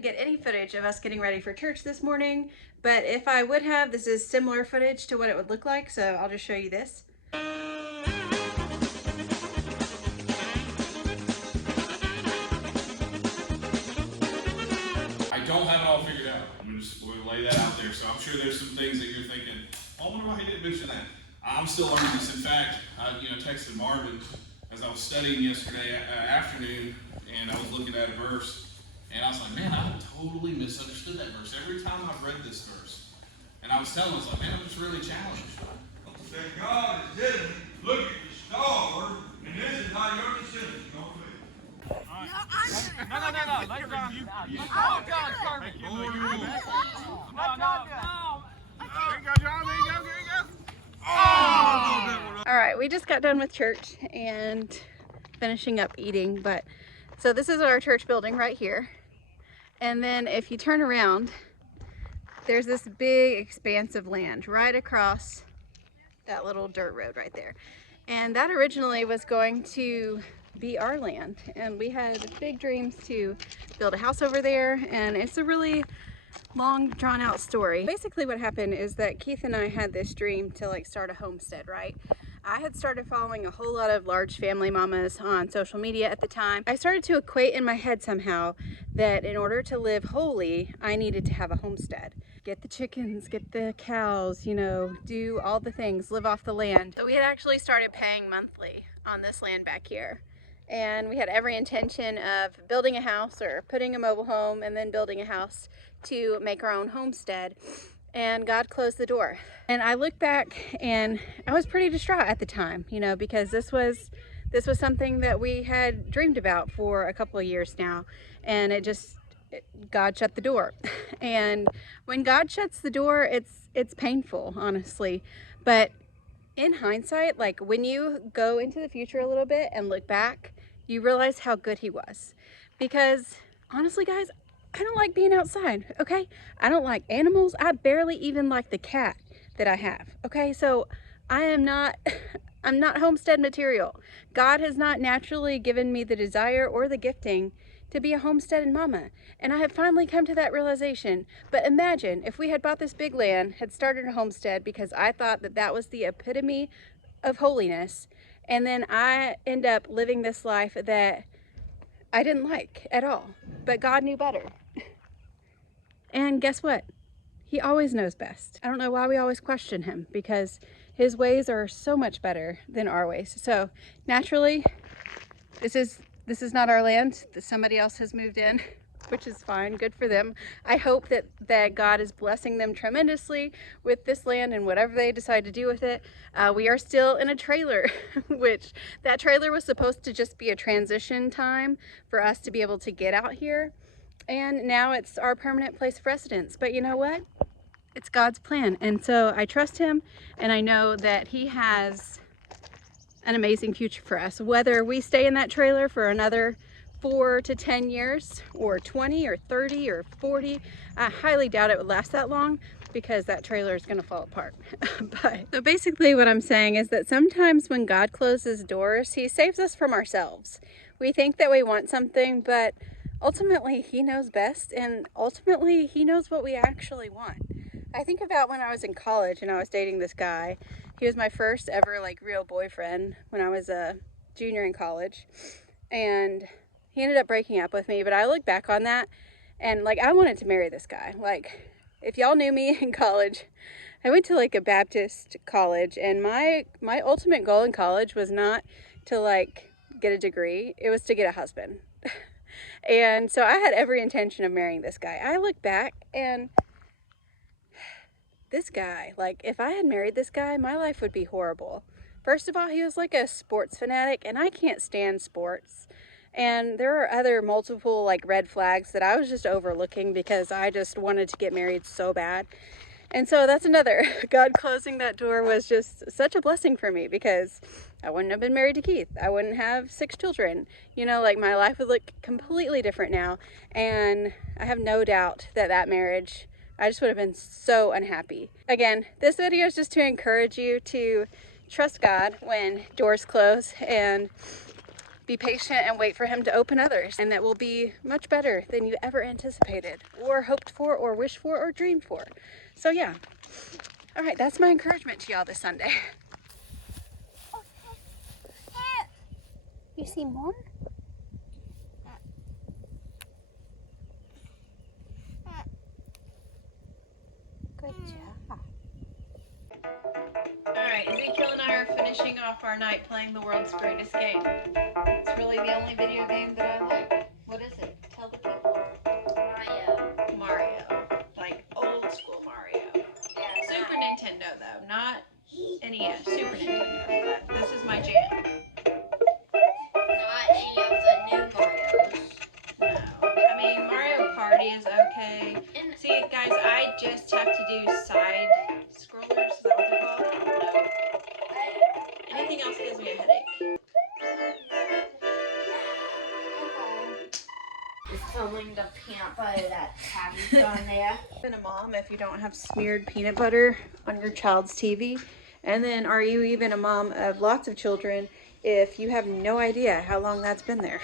didn't get any footage of us getting ready for church this morning, but if I would have, this is similar footage to what it would look like, so I'll just show you this. I don't have it all figured out. We'll lay that out there. So I'm sure there's some things that you're thinking, oh, I wonder why he didn't mention that. I'm still learning this. In fact, I texted Marvin as I was studying yesterday afternoon, and I was looking at a verse, and I was like, man, I totally misunderstood that verse every time I've read this verse. And I was telling him, I was like, man, I'm just really challenged. That God is telling you, look at the star, and this is how your decision is going to be. No. Let God. Oh, God, perfect. No. There you go, John. There you go. Oh! All right, we just got done with church and finishing up eating, but so this is our church building right here. And then if you turn around, there's this big expanse of land right across that little dirt road right there. And that originally was going to be our land, and we had big dreams to build a house over there, and it's a really long drawn out story. Basically what happened is that Keith and I had this dream to like start a homestead, right? I had started following a whole lot of large family mamas on social media at the time. I started to equate in my head somehow that in order to live holy, I needed to have a homestead. Get the chickens, get the cows, do all the things, live off the land. So we had actually started paying monthly on this land back here. And we had every intention of building a house or putting a mobile home and then building a house to make our own homestead. And God closed the door. And I look back and I was pretty distraught at the time, because this was something that we had dreamed about for a couple of years now. And God shut the door. And when God shuts the door, it's painful, honestly. But in hindsight, like when you go into the future a little bit and look back, you realize how good he was. Because honestly, guys, I don't like being outside, okay? I don't like animals. I barely even like the cat that I have, okay? So I'm not homestead material. God has not naturally given me the desire or the gifting to be a homesteaded mama. And I have finally come to that realization. But imagine if we had bought this big land, had started a homestead because I thought that that was the epitome of holiness, and then I end up living this life that I didn't like at all, but God knew better. And guess what? He always knows best. I don't know why we always question him, because his ways are so much better than our ways. So naturally, this is not our land. Somebody else has moved in, which is fine, good for them. I hope that God is blessing them tremendously with this land and whatever they decide to do with it. We are still in a trailer, which that trailer was supposed to just be a transition time for us to be able to get out here. And now it's our permanent place of residence. But you know what? It's God's plan. And so I trust him, and I know that he has an amazing future for us. Whether we stay in that trailer for another 4 to 10 years or 20 or 30 or 40, I highly doubt it would last that long, because that trailer is going to fall apart. So basically what I'm saying is that sometimes when God closes doors, he saves us from ourselves. We think that we want something, but ultimately he knows best, and ultimately he knows what we actually want. I think about when I was in college and I was dating this guy. He was my first ever real boyfriend when I was a junior in college, and he ended up breaking up with me. But I look back on that and I wanted to marry this guy. If y'all knew me in college, I went to a Baptist college, and my ultimate goal in college was not to get a degree. It was to get a husband. And so I had every intention of marrying this guy. I look back and this guy, if I had married this guy, my life would be horrible. First of all, he was a sports fanatic, and I can't stand sports. And there are other multiple red flags that I was just overlooking because I just wanted to get married so bad. And so that's another. God closing that door was just such a blessing for me, because I wouldn't have been married to Keith. I wouldn't have 6 children. My life would look completely different now. And I have no doubt that marriage, I just would have been so unhappy. Again, this video is just to encourage you to trust God when doors close, and be patient and wait for him to open others, and that will be much better than you ever anticipated or hoped for or wished for or dreamed for. So yeah. All right, that's my encouragement to y'all this Sunday. You see more? Good job. Alright, Ezekiel and I are finishing off our night playing the world's greatest game. It's really the only video game that I like. What is it? Tell the people. Mario. Like old school Mario. Super Nintendo though, not NES. Super Nintendo. But this is my jam. Not any of the new Marios. No. I mean, Mario Party is okay. See, guys, I just have to do side scrollers. Is that what they're called? I don't know. Anything else gives me a headache. Just filling the peanut butter that Tabby's on there. Been a mom if you don't have smeared peanut butter on your child's TV? And then are you even a mom of lots of children if you have no idea how long that's been there?